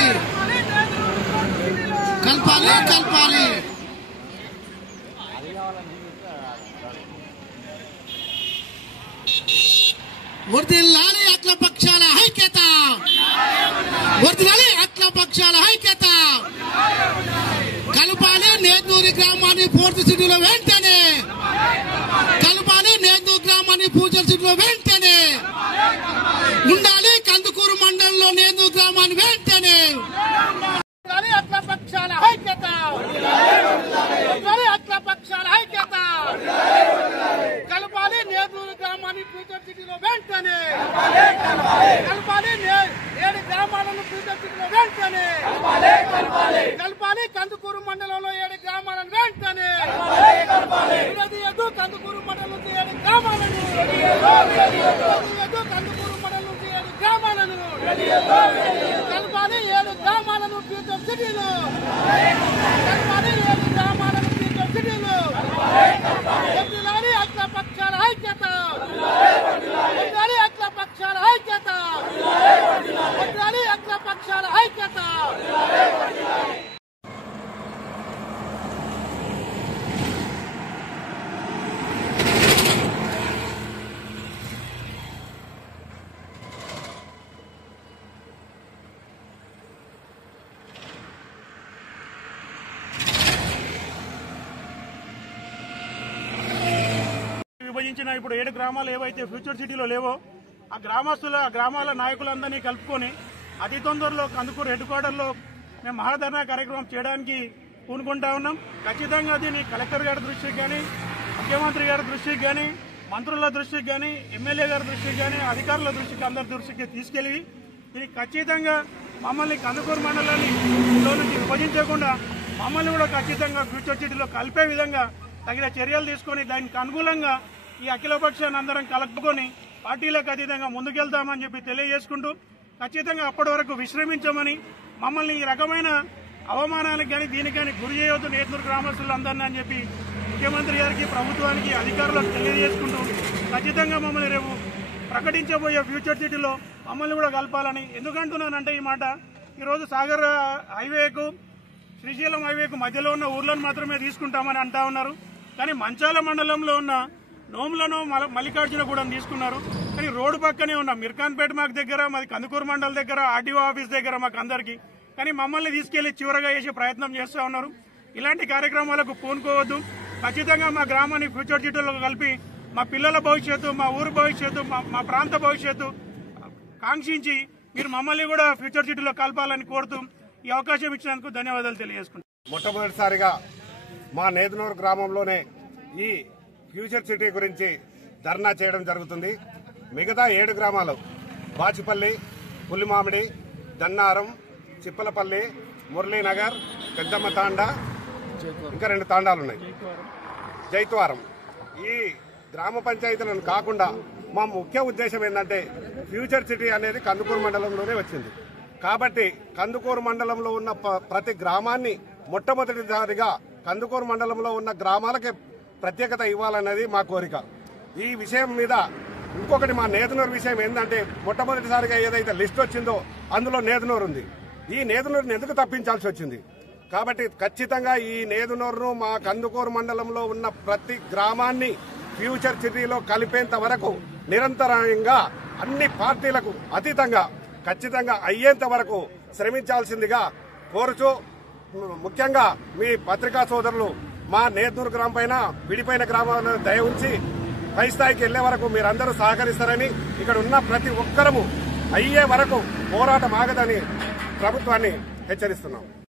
కలపాలి కలపాలి కలపాలి వర్ధిల్లాలి అఖిలపక్షాల ఐక్యత వర్ధిల్లాలి అఖిలపక్షాల ఐక్యత కలపాలి నేతూరు గ్రామాన్ని పూర్తి సిటీలో వెంటనే కలపాలి నేతూరు గ్రామాన్ని పూజల సిటీలో వెంటనే ఉండాలి కందుకూరు మండలంలో నేతూరు గ్రామాన్ని వెంటనే అఖిలపక్షాల ఐక్యత అఖిలపక్షాల ఐక్యత కలపాలి నేతూరు గ్రామాన్ని ఫ్యూచర్ సిటీలో వెంటనే కలపాలి 7 గ్రామాలను ఫ్యూచర్ సిటీలో వెంటనే కలపాలి కందుకూరు మండలంలో 7 గ్రామాలను వెంటనే విడదీయదు కందుకూరు మండలం నుంచి 7 గ్రామాలను విడదీయదు కందుకూరు మండలం నుంచి 7 గ్రామాలను కలపాలి 7 గ్రామాలను ఫ్యూచర్ సిటీలో కలపాలి 7 గ్రామాలను ఫ్యూచర్ సిటీలో వర్ధిల్లాలి అఖిలపక్షాల ఐక్యత వర్ధిల్లాలి అఖిలపక్షాల ఐక్యత వర్ధిల్లాలి అఖిలపక్షాల ఐక్యత విభజించిన ఇప్పుడు 7 గ్రామాలు ఏవైతే ఫ్యూచర్ సిటీలో లేవో ఆ గ్రామాల నాయకులందరినీ కలుపుకొని అతి తొందరలో కందుకూరు హెడ్ క్వార్టర్లో మేము మహాధర్నా కార్యక్రమం చేయడానికి పూనుకుంటా ఉన్నాం. ఖచ్చితంగా దీన్ని కలెక్టర్ గారి దృష్టికి కానీ ముఖ్యమంత్రి గారి దృష్టికి కానీ మంత్రుల దృష్టికి కానీ ఎమ్మెల్యే గారి దృష్టికి కానీ అధికారుల దృష్టికి అందరి దృష్టికి తీసుకెళ్లి దీనికి ఖచ్చితంగా మమ్మల్ని కందుకూరు మండలాన్ని నుంచి విభజించకుండా మమ్మల్ని కూడా ఖచ్చితంగా ఫ్యూచర్ సిటీలో కలిపే విధంగా తగిన చర్యలు తీసుకొని దానికి అనుకూలంగా ఈ అఖిలపక్షాన్ని అందరం కలుపుకొని పార్టీలకు అతీతంగా ముందుకెళ్తామని చెప్పి తెలియజేసుకుంటూ ఖచ్చితంగా అప్పటి వరకు విశ్రమించమని మమ్మల్ని ఈ రకమైన అవమానాలకు కానీ దీనికి కానీ గురి చేయవద్దు నేతూరు గ్రామస్తులందరినీ అని చెప్పి ముఖ్యమంత్రి గారికి ప్రభుత్వానికి అధికారులకు తెలియజేసుకుంటూ ఖచ్చితంగా మమ్మల్ని రేపు ప్రకటించబోయే ఫ్యూచర్ సిటీలో మమ్మల్ని కూడా కలపాలని ఎందుకంటున్నానంటే ఈ మాట ఈరోజు సాగర్ హైవేకు శ్రీశైలం హైవేకు మధ్యలో ఉన్న ఊర్లను మాత్రమే తీసుకుంటామని అంటా ఉన్నారు. కానీ మంచాల మండలంలో ఉన్న నోములను మల్లికార్జునగూడెం తీసుకున్నారు. కానీ రోడ్డు పక్కనే ఉన్న మిర్ఖాన్పేట మాకు దగ్గర మాది కందుకూరు మండలం దగ్గర ఆర్డీఓ ఆఫీస్ దగ్గర మాకు అందరికీ కానీ మమ్మల్ని తీసుకెళ్లి చివరగా చేసే ప్రయత్నం చేస్తూ ఉన్నారు. ఇలాంటి కార్యక్రమాలకు పూనుకోవద్దు. ఖచ్చితంగా మా గ్రామాన్ని ఫ్యూచర్ సిటీలో కలిపి మా పిల్లల భవిష్యత్తు మా ఊరు భవిష్యత్తు మా ప్రాంత భవిష్యత్తు కాంక్షించి మీరు మమ్మల్ని కూడా ఫ్యూచర్ సిటీలో కలపాలని కోరుతూ ఈ అవకాశం ఇచ్చినందుకు ధన్యవాదాలు తెలియజేసుకుంటాం. మొట్టమొదటిసారిగా మా నేదునూరు గ్రామంలోనే ఈ ఫ్యూచర్ సిటీ గురించి ధర్నా చేయడం జరుగుతుంది. మిగతా 7 గ్రామాలు బాచిపల్లి, పులిమామిడి, దన్నారం, చిప్పలపల్లి, మురళీనగర్, పెద్దమ్మ తాండా, ఇంకా 2 తాండాలు ఉన్నాయి, జైత్వారం. ఈ గ్రామ పంచాయతీలను కాకుండా మా ముఖ్య ఉద్దేశం ఏంటంటే ఫ్యూచర్ సిటీ అనేది కందుకూరు మండలంలోనే వచ్చింది కాబట్టి కందుకూరు మండలంలో ఉన్న ప్రతి గ్రామాన్ని మొట్టమొదటిసారిగా కందుకూరు మండలంలో ఉన్న గ్రామాలకే ప్రత్యేకత ఇవ్వాలన్నది మా కోరిక. ఈ విషయం మీద ఇంకొకటి మా నేదునూరు విషయం ఏంటంటే మొట్టమొదటిసారిగా ఏదైతే లిస్ట్ వచ్చిందో అందులో నేదునూరు ఉంది. ఈ నేదునూరుని ఎందుకు తప్పించాల్సి వచ్చింది కాబట్టి ఖచ్చితంగా ఈ నేదునూరును మా కందుకూరు మండలంలో ఉన్న ప్రతి గ్రామాన్ని ఫ్యూచర్ సిటీలో కలిపేంత వరకు నిరంతరంగా అన్ని పార్టీలకు అతీతంగా ఖచ్చితంగా అయ్యేంత వరకు శ్రమించాల్సిందిగా కోరుచూ ముఖ్యంగా మీ పత్రికా సోదరులు మా నేదునూరు గ్రామం పైన విడిపోయిన గ్రామాలను దయ ఉంచి పై స్థాయికి వెళ్లే వరకు మీరందరూ సహకరిస్తారని ఇక్కడ ఉన్న ప్రతి ఒక్కరము అయ్యే వరకు పోరాటం ఆగదని ప్రభుత్వాన్ని హెచ్చరిస్తున్నాం.